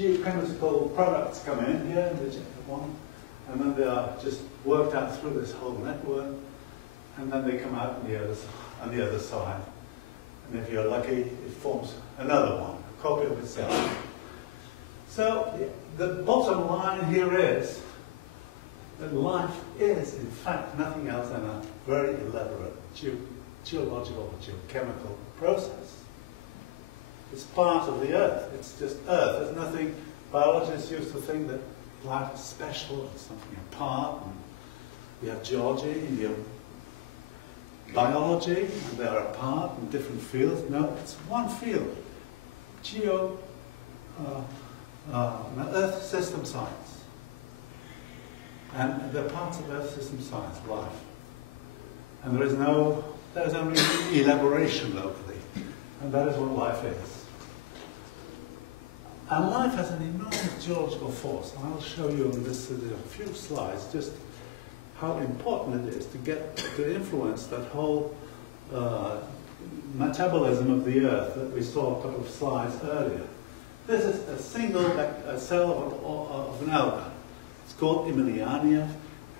geochemical products come in here, in the one, and then they are just worked out through this whole network, and then they come out on the other side. And if you're lucky, it forms another one, a copy of itself. So the bottom line here is that life is, in fact, nothing else than a very elaborate geological, geochemical process. It's part of the Earth. It's just Earth. There's nothing. Biologists used to think that life is special, it's something apart. And we have geology, you have biology, and they are apart in different fields. No, it's one field. Earth system science. And they're parts of Earth system science, life. And there's only elaboration locally. And that is what life is. And life has an enormous geological force. And I'll show you in this a few slides just how important it is to influence that whole metabolism of the Earth that we saw a couple of slides earlier. This is a single cell of an alga. It's called Emiliania.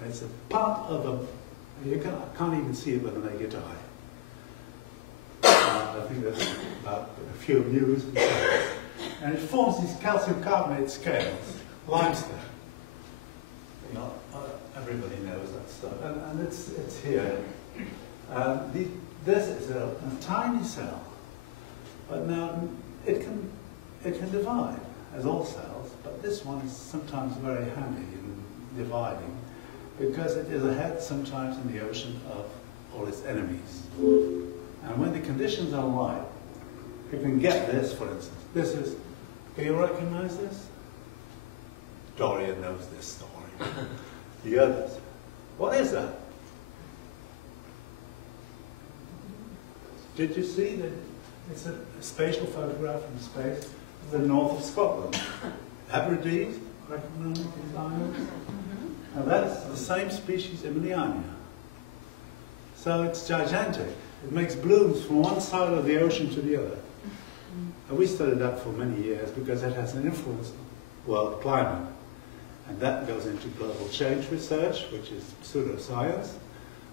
It's a part of a, you can't even see it with a naked eye. I think that's about a few views. And it forms these calcium carbonate scales, limestone. You know, everybody knows that stuff. And it's here. This is a tiny cell, but now it can divide, as all cells, but this one is sometimes very handy in dividing, because it is ahead sometimes in the ocean of all its enemies. And when the conditions are right, you can get this, for instance. This is, can you recognize this? Dorian knows this story. The others. What is that? Did you see that it's a spatial photograph from space of the north of Scotland? Hebrides, recognize these islands? Now that's the same species, Emiliania. So it's gigantic. It makes blooms from one side of the ocean to the other. And we studied that for many years because it has an influence on world climate. And that goes into global change research, which is pseudoscience.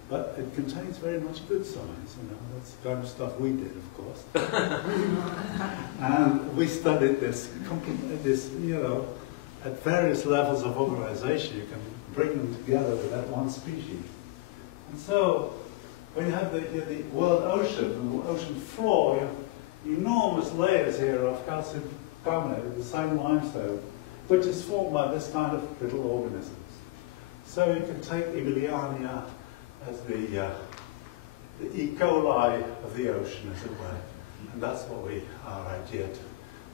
But it contains very much good science, you know. That's the kind of stuff we did, of course. And we studied this, you know, at various levels of organization. You can bring them together with that one species. And so, when you have the world ocean, the ocean floor, you have enormous layers here of calcium carbonate, the same limestone, which is formed by this kind of little organisms. So you can take Emiliania as the E. coli of the ocean, as it were. And that's what our idea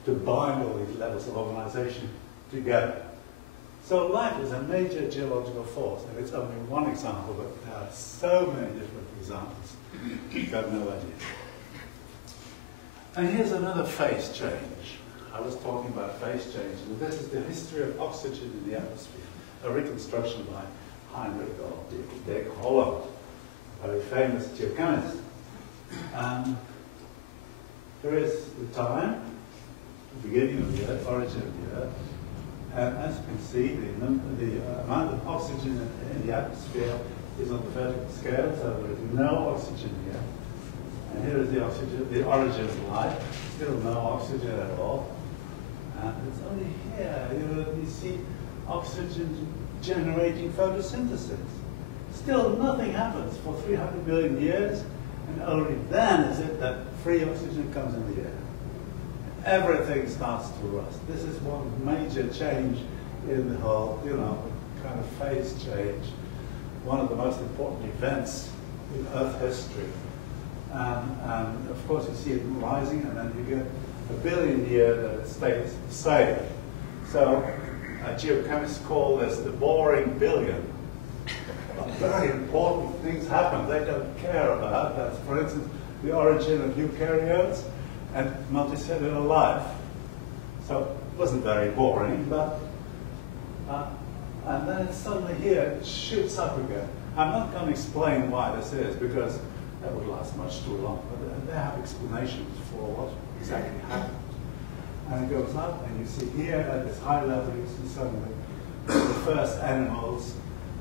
to bind all these levels of organization together. So life is a major geological force, and it's only one example, but there are so many different examples. You've got no idea. And here's another phase change. I was talking about phase change, and this is the history of oxygen in the atmosphere, a reconstruction by Heinrich or Dick Holland, a very famous geochemist. And here is the time, the beginning of the Earth, origin of the Earth. And as you can see, the amount of oxygen in the atmosphere is on the vertical scale, so there is no oxygen here. And here is the oxygen, the origin of life, still no oxygen at all. And it's only here, you see oxygen generating photosynthesis. Still nothing happens for 300 million years, and only then is it that free oxygen comes in the air. Everything starts to rust. This is one major change in the whole, you know, kind of phase change. One of the most important events in Earth history. And of course you see it rising, and then you get a billion year that it stays the same. So geochemists call this the boring billion. But very important things happen they don't care about. That's, for instance, the origin of eukaryotes and multicellular life. So it wasn't very boring, but and then it's suddenly here, it shoots up again. I'm not going to explain why this is, because that would last much too long, but they have explanations for what exactly happened. and it goes up, and you see here at this high level, you see suddenly the first animals,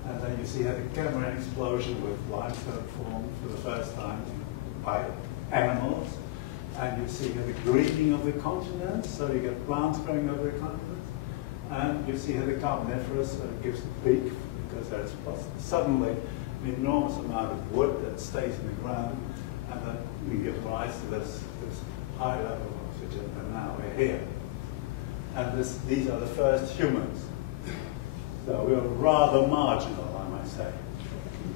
and then you see how the Cambrian explosion with limestone formed for the first time by animals, and you see how the greening of the continents, so you get plants growing over the continents, and you see how the Carboniferous gives a peak, because there's suddenly an enormous amount of wood that stays in the ground, and then we give rise to this high level of oxygen, and now we're here. And these are the first humans. So we are rather marginal, I might say,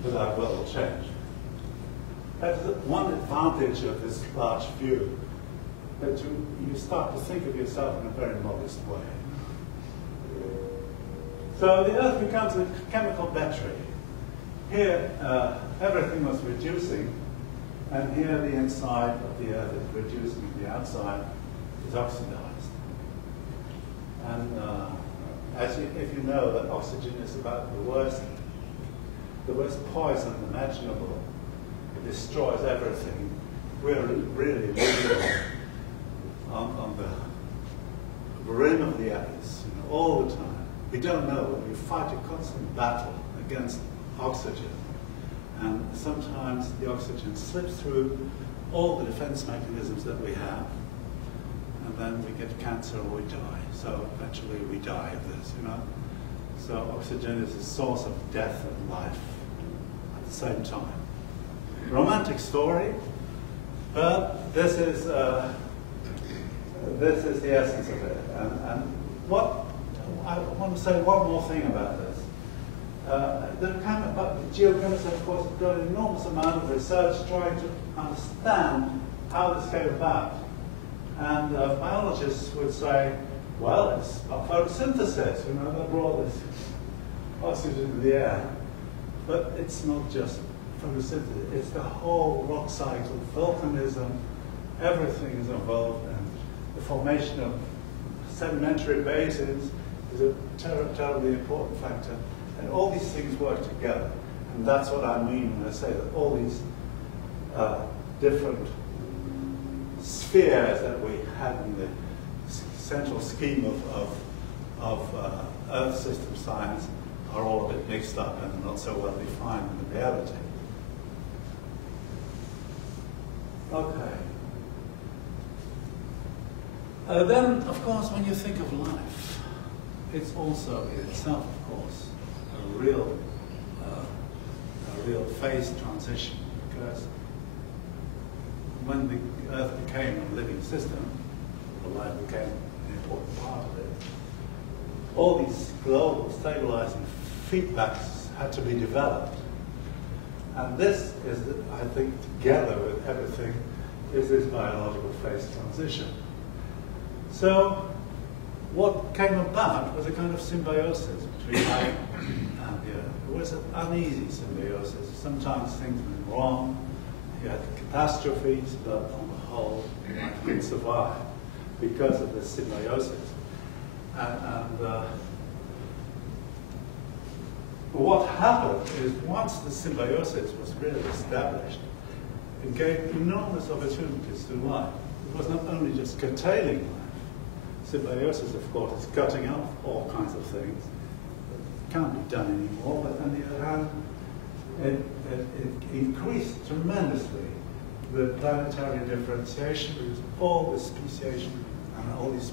to that global change. That's one advantage of this large view, that you start to think of yourself in a very modest way. So the Earth becomes a chemical battery. Here, everything was reducing, and here the inside of the Earth is reducing, the outside is oxidized. And if you know that oxygen is about the worst poison imaginable, it destroys everything. We're really living on the rim of the abyss, all the time. We don't know. We fight a constant battle against oxygen. And sometimes the oxygen slips through all the defense mechanisms that we have, and then we get cancer or we die. So eventually we die of this, So oxygen is a source of death and life at the same time. Romantic story, but this is the essence of it. And what I want to say one more thing about this. The geochemists, of course, have done an enormous amount of research trying to understand how this came about. And biologists would say, well, it's photosynthesis, that brought this oxygen into the air. But it's not just photosynthesis, it's the whole rock cycle, volcanism, everything is involved, and the formation of sedimentary basins is a terribly important factor. And all these things work together. And that's what I mean when I say that all these different spheres that we have in the central scheme of Earth system science are all a bit mixed up and not so well defined in the reality. Okay. Then, of course, when you think of life, it's also in itself, of course, a real phase transition, because when the Earth became a living system, the life became an important part of it. All these global stabilizing feedbacks had to be developed. And this is, I think, together with everything, is this biological phase transition. So what came about was a kind of symbiosis between life and the Earth. It was an uneasy symbiosis. Sometimes things went wrong. You had catastrophes, but on the whole, life could survive because of this symbiosis. What happened is once the symbiosis was really established, it gave enormous opportunities to life. It was not only just curtailing life. Symbiosis, of course, is cutting off all kinds of things that can't be done anymore, but on the other hand, it increased tremendously the planetary differentiation, because all this speciation and all this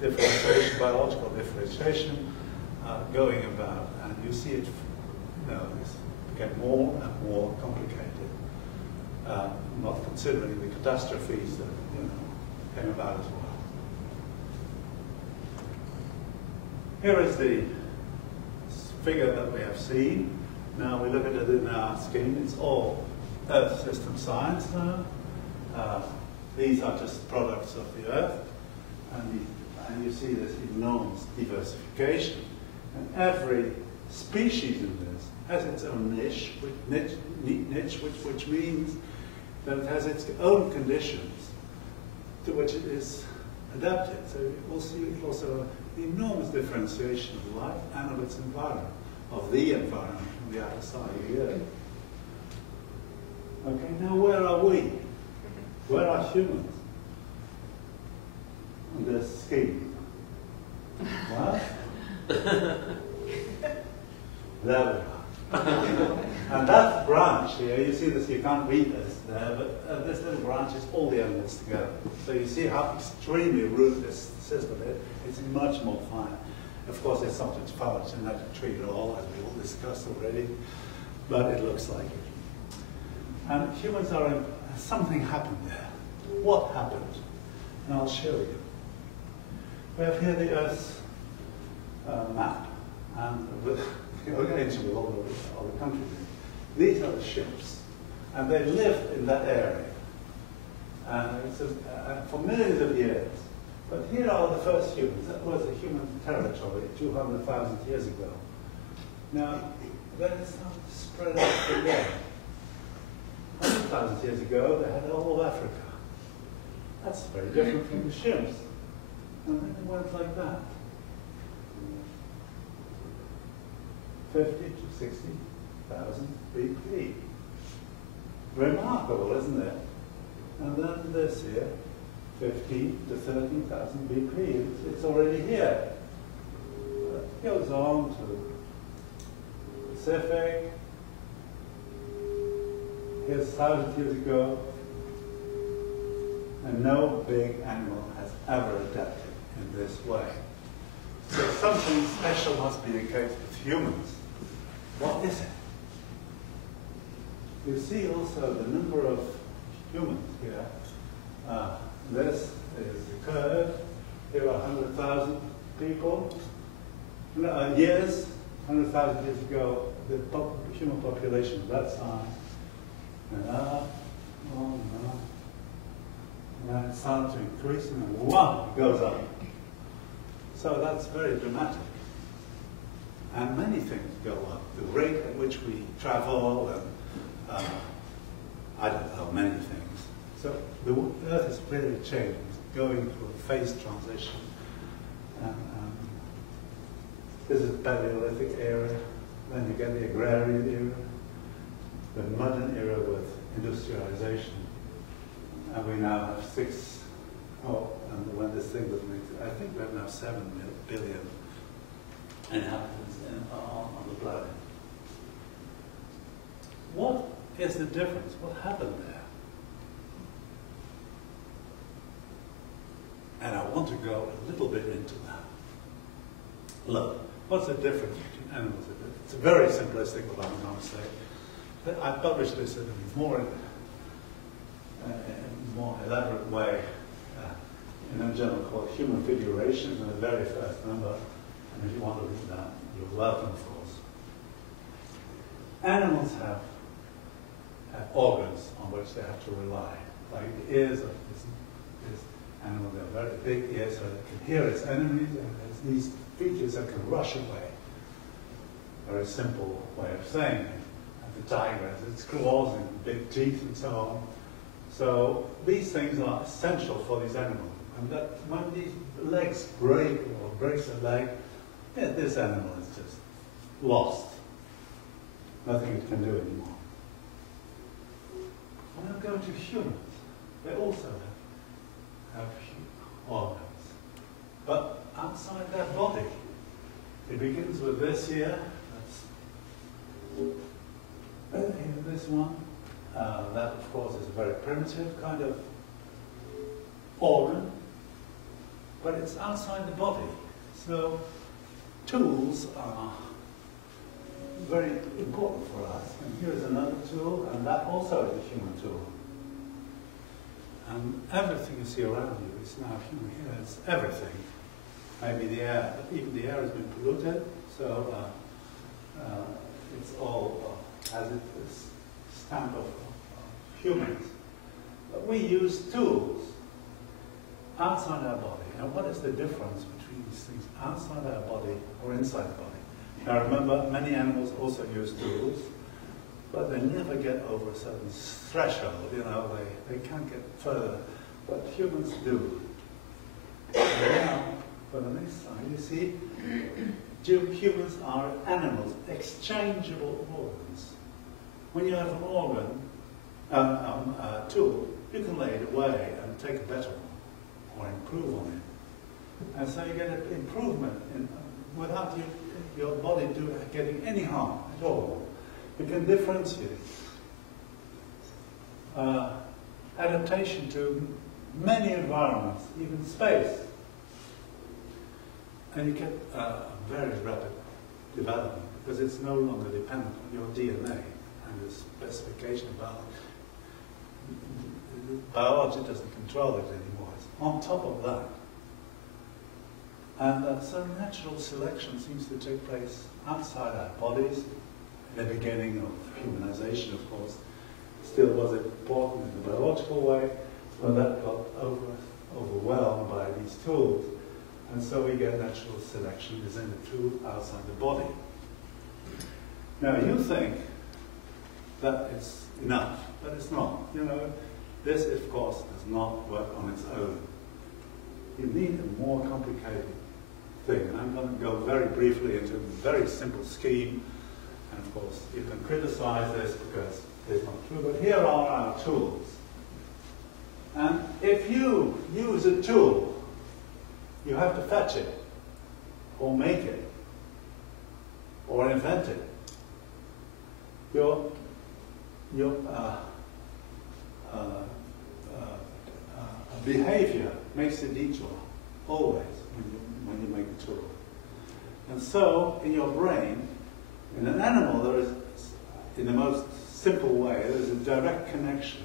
differentiation, biological differentiation, going about, and you see it, this became more and more complicated, not considering the catastrophes that came about as well. Here is the figure that we have seen. Now we look at it in our scheme. It's all Earth system science now. These are just products of the Earth, and you see this enormous diversification. And every species in this has its own niche, which means that it has its own conditions to which it is adapted. So you will see also the enormous differentiation of life and of its environment, of the environment on the other side of the Earth. Okay, now where are we? Where are humans? on this scheme. What? There we are. And that branch here, you see this, you can't read this there, but this little branch is all the animals together. So you see how extremely rude this system is. It's much more fine. Of course, it's not a phylogenetic tree at all, as we all discussed already, but it looks like it. And humans are in, something happened there. What happened? And I'll show you. We have here the Earth's map, and with all the countries. These are the ships, and they live in that area, and it's for millions of years. But here are the first humans. That was a human territory 200,000 years ago. Now, then it started to spread out from there. 100,000 years ago, they had all of Africa. That's very different from the ships. And then it went like that. 50 to 60,000 BP. Remarkable, isn't it? And then this here, 15 to 13,000 BP. It's already here. It goes on to the Pacific. Here's 1,000 years ago. And no big animal has ever adapted in this way. So something special must be the case with humans. What is it? You see also the number of humans here. This is the curve. Here are 100,000 people. Years, 100,000 years ago, the human population of that size. And up, on and up. And then it starts to increase, and then wham, it goes up. So that's very dramatic. And many things go up. The rate at which we travel, and I don't know, many things. So the Earth is really changing. It's going through a phase transition. This is Paleolithic era. Then you get the agrarian era, the modern era with industrialization. And we now have and when this thing was made, I think we have now 7 billion inhabitants on the planet. What is the difference? What happened there? And I want to go a little bit into that. Look, what's the difference between animals? It's very simplistic what I'm going to say. I published this in a more elaborate way in a journal called Human Figuration, in the very first number. And if you want to read that, you're welcome, of course. Animals have organs on which they have to rely, like the ears of this animal. They're very big ears, so it can hear its enemies, and there's these features that can rush away. Very simple way of saying it. And the tiger has its claws and big teeth and so on. So these things are essential for these animals. And that when these legs break or breaks a leg, yeah, this animal is just lost. Nothing it can do anymore. When I go to humans, they also have organs, but outside their body. It begins with this here. This one. That, of course, is a very primitive kind of organ, but it's outside the body. So tools are very important for us. And here's another tool, and that also is a human tool. And everything you see around you is now human. Here it's everything. Maybe the air, but even the air has been polluted, so it's all has its stamp of humans. But we use tools outside our body. Now, what is the difference between these things outside our body or inside the body? Now, remember, many animals also use tools, but they never get over a certain threshold. You know, they can't get further, but humans do. Now, for the next slide, you see, humans are animals, exchangeable organs. When you have an organ, a tool, you can lay it away and take a better one or improve on it. And so you get an improvement without your body getting any harm at all. You can differentiate adaptation to many environments, even space. And you get a very rapid development because it's no longer dependent on your DNA and the specification of biology. Biology doesn't control it anymore. It's on top of that. And so natural selection seems to take place outside our bodies. In the beginning of humanization, of course, still was important in the biological way, but that got overwhelmed by these tools. And so we get natural selection is in the tool outside the body. Now you think that it's enough, but it's not. You know, this, of course, does not work on its own. You need a more complicated thing. And I'm going to go very briefly into a very simple scheme. And of course, you can criticize this because it's not true. But here are our tools. And if you use a tool, you have to fetch it, or make it, or invent it. Your behavior makes a detour, always, when you make a tool. And so, in your brain, in an animal, there is, in the most simple way, there's a direct connection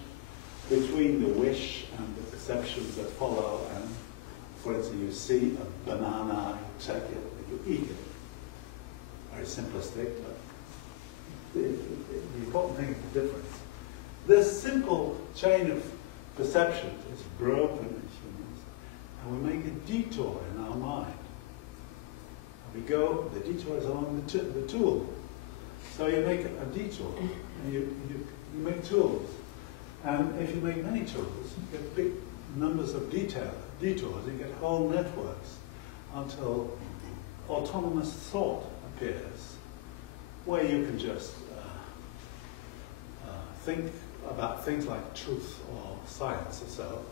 between the wish and the perceptions that follow. And, for instance, you see a banana, you take it, and you eat it. Very simplistic, but the important thing is the difference. This simple chain of perceptions is broken in humans, and we make a detour in our mind. And we go, the detour is along the tool. So you make a detour, and you make tools. And if you make many tools, you get big numbers of detours, you get whole networks until autonomous thought appears, where you can just think about things like truth or science or so.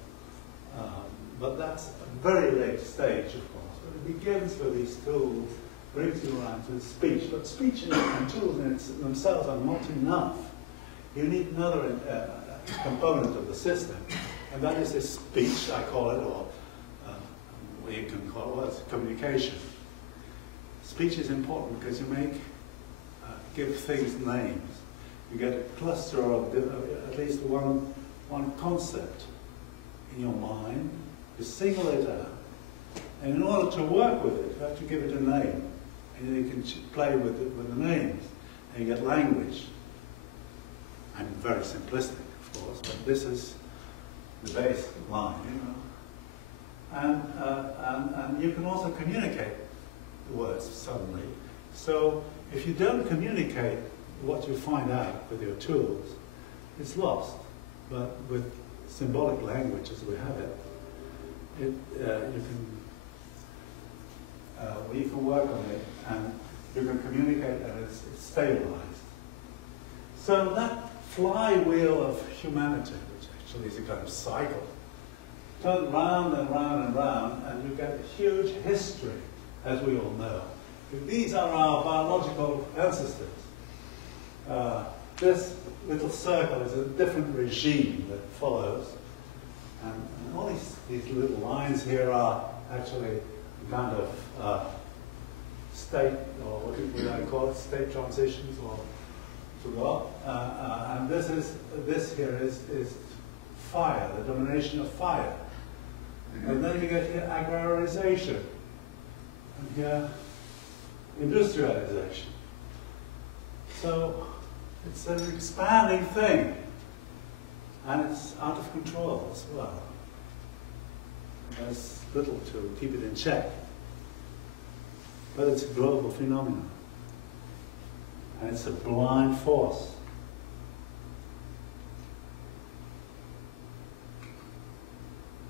But that's a very late stage, of course. But it begins with these tools, brings you around to speech. But speech and tools in themselves are not enough. You need another component of the system, and that is this speech, I call it, or what you can call it, communication. Speech is important because you give things names. You get a cluster of at least one concept in your mind, you single it out, and in order to work with it, you have to give it a name. And you can play with the names, and you get language. I'm very simplistic, of course, but this is the basic line, you know. And you can also communicate the words suddenly. So if you don't communicate what you find out with your tools, it's lost. But with symbolic language as we have it, you can work on it, and you can communicate, and it's stabilized. So that flywheel of humanity, which actually is a kind of cycle, turns round and round and round, and you get a huge history, as we all know. These are our biological ancestors. This little circle is a different regime that follows, and all these little lines here are actually kind of state, or what do I call it, state transitions, or forgot. And this here is fire, the domination of fire. And then you get here agrarization, and here industrialization. So it's an expanding thing, and it's out of control as well. There's little to keep it in check, but it's a global phenomenon, and it's a blind force.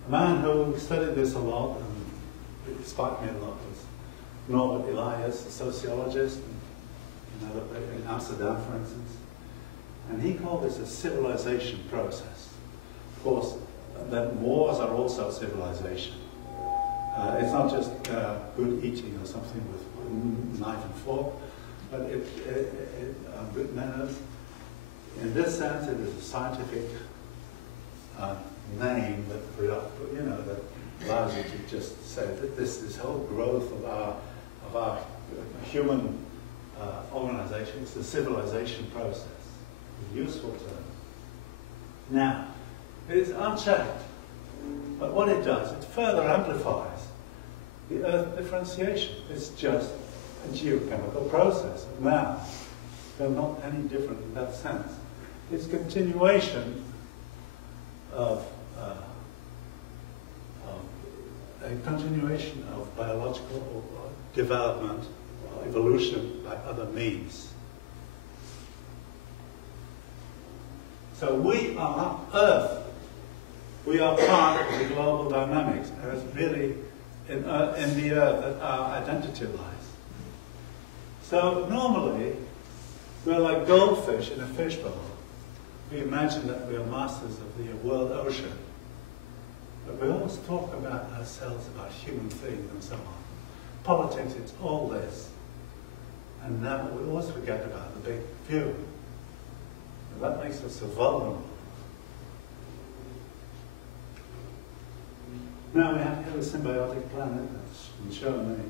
A man who studied this a lot, and it inspired me a lot, was Norbert Elias, a sociologist in Amsterdam, for instance. And he called this a civilization process. Of course, that wars are also civilization. It's not just good eating or something with knife and fork, but good manners. In this sense, it is a scientific name that, that allows you to just say that this whole growth of our human organization is the civilization process. It's a useful term. Now, it is unchecked, but what it does, it further amplifies the Earth differentiation. It's just a geochemical process. Now, they're not any different in that sense. It's continuation of biological development or evolution by other means. So we are Earth. We are part of the global dynamics, and it's really in the Earth that our identity lies. So normally, we're like goldfish in a fishbowl. We imagine that we are masters of the world ocean. But we always talk about ourselves, about human things and so on. Politics, it's all this. And now we always forget about the big view. And that makes us so vulnerable. Now we have here a symbiotic planet that's been shown many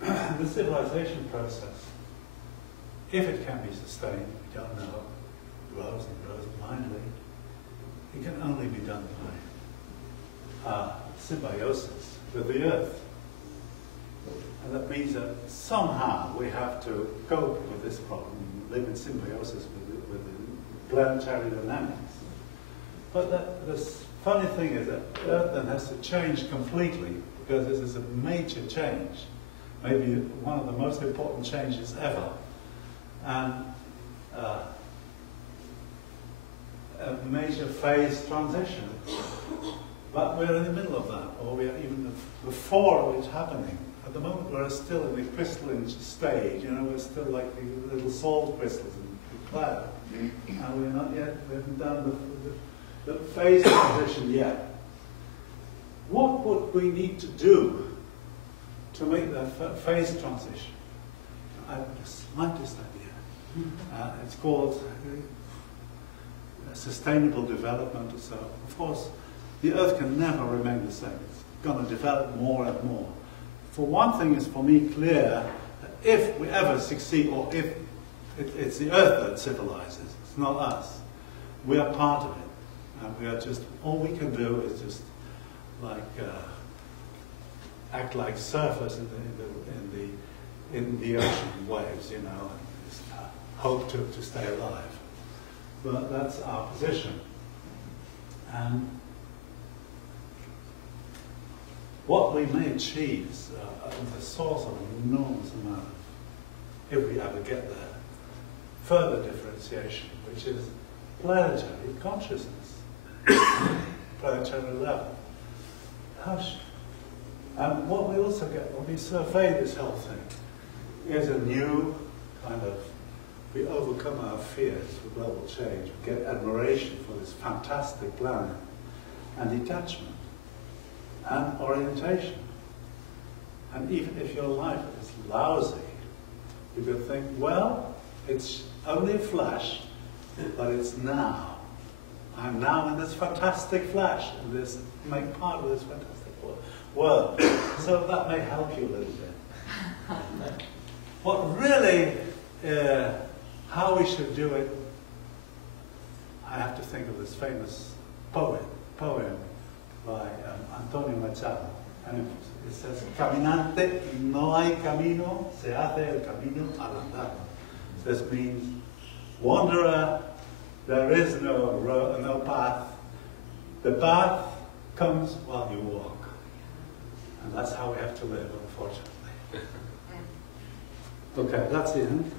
times. The civilization process, if it can be sustained, we don't know, grows and grows blindly. It can only be done by symbiosis with the Earth. And that means that somehow we have to cope with this problem, live in symbiosis with the planetary dynamics. But the funny thing is that Earth then has to change completely, because this is a major change, maybe one of the most important changes ever. And a major phase transition. But we're in the middle of that, or we're even before it's happening. At the moment we're still in the crystalline stage, we're still like the little salt crystals in the cloud. And we're not yet, we haven't done the phase transition yet. What would we need to do to make that phase transition? I have the slightest idea. It's called sustainable development or so. Of course, the Earth can never remain the same. It's going to develop more and more. For one thing, it's for me clear that if we ever succeed, or if it's the Earth that civilizes, it's not us. We are part of it. And we are just, all we can do is just like act like surfers in the ocean waves, and just hope to stay alive. But that's our position. And what we may achieve is the source of an enormous amount, if we ever get there, further differentiation, which is planetary consciousness, planetary level. And what we also get when we survey this whole thing is a new kind of, we overcome our fears for global change, we get admiration for this fantastic planet, and detachment, and orientation. And even if your life is lousy, you could think, well, it's only a flash, but it's now. I'm now in this fantastic flash, and make part of this fantastic world. So that may help you a little bit. What really, how we should do it, I have to think of this famous poem by Antonio Machado. And it says, Caminante, no hay camino, se hace el camino al andar. This means, wanderer, there is no path. The path comes while you walk. And that's how we have to live, unfortunately. Okay, that's the end.